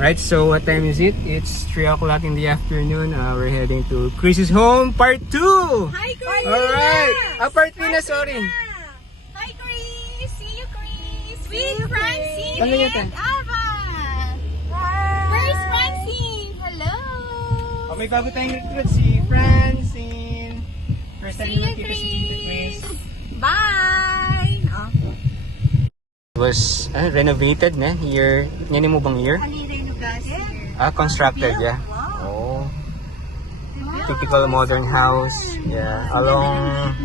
Right, so what time is it? It's 3 o'clock in the afternoon. We're heading to Chris's home, part 2! Hi, Chris! Alright! Part 3 na, sorry. Hi, Chris! See you, Chris! With Francine Ano yun, and Alvan! Where's Francine? Hello! Oh, may bago tayong recruit, si Francine. First time See you, nakita si Tito Chris. Bye! Oh. It was renovated na year. Yan mo bang year? Constructed, yeah. Oh. Typical modern house. Yeah. Along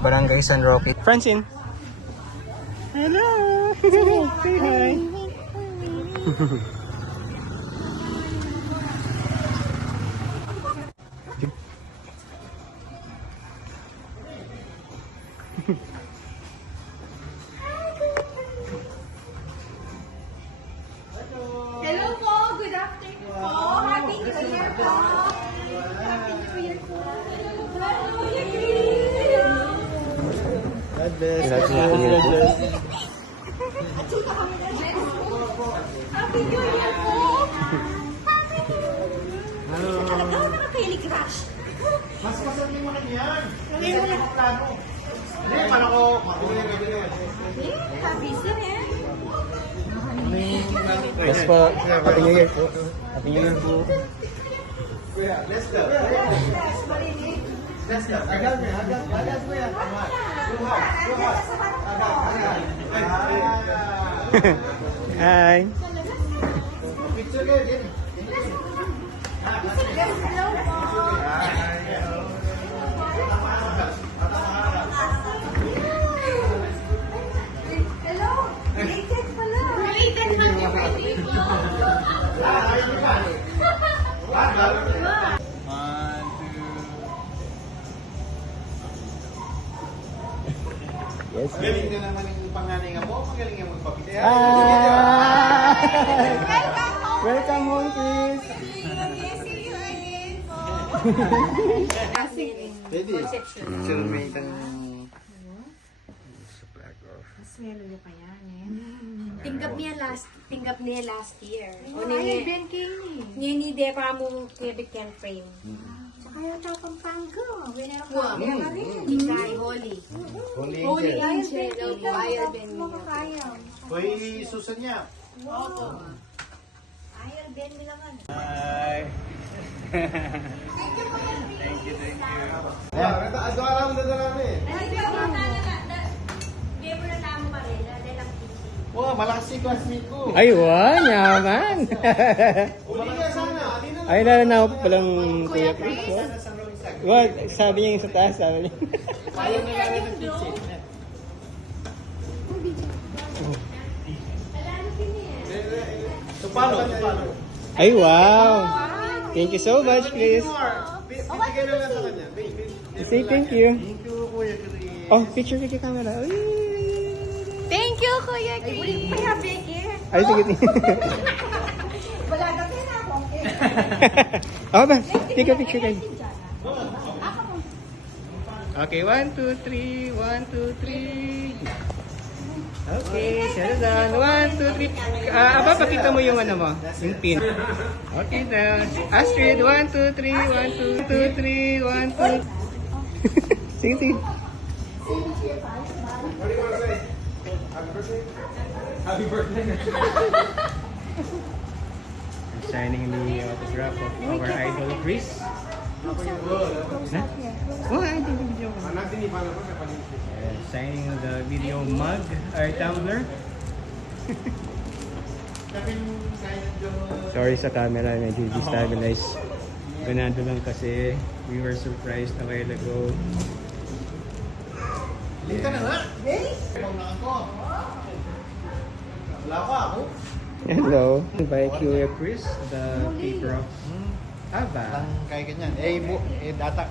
Barangay San Roque. Francine. Hello. Say hi. Hello po! Good afternoon po! Happy New Year po! Happy New Year po! Hello, Chris! God bless. Happy New Year. Happy New Year po! Hello. Talaga nakakailig crush. Mas pasal yung mga niyan. Hindi mo yung plano. Hindi, para ko makuha gabi na. Happy sir eh. Yes po. Happy New Year po. Happy New Year po. Kuya, let's go. Let's go. Agad mo yan. Agad mo yan. Luhas. Agad. Hi. Picture kayo din. Hello! Related pala. Related happy birthday po. Yes. Galing na naman yung panganay nga mo. Magaling nga magpapita. Welcome home, Chris. See you again po. Pwede. Picture may itang... Tinggap niya last year. O ni de para mo kaya frame. Tsaka yung Pampanga. Wow. Ikay, Holy. Holy Angel. Angel, Fire Ben. Hoy, Susan niya. Ayaw, Ben mo naman. Hi. Thank you. Ado alam na namin. Wow, malakas si classmate ko. Ay, wow, yaman. Umali ka sana. Ay, nalanaw pa palang Kuya Chris. Wow, sabi niya yung sa taas, sabi niya. Ayaw na lang ng pizza. Tupalo. Ay, wow. Thank you so much, Chris. Bigay na lang sa kanya. Say thank you. Thank you, Kuya Chris. Oh, picture camera. Uy. Thank you, Kuya Chris. Kaya, Becky. Ay, sige. Wala na pera ako. Oh, ba? Take a picture kayo. Okay, 1, 2, 3. 1, 2, 3. Okay, settle down. 1, 2, 3. Aba, pakita mo yung ano mo. Yung pin. Okay, now. Astrid, 1, 2, 3. 1, 2, 3. 1, 2. Sige, sige. Happy birthday. Signing the autograph of our idol, Chris. Na? Oh, I think the video. Signing the video mug or tumbler. Sorry sa camera, medyo destabilize. Ganado lang kasi we were surprised a while ago. Dito na nga. Wala pa ako. Hello, by Kuya Chris, the paper of Aba. Lang kaya ganyan. Data.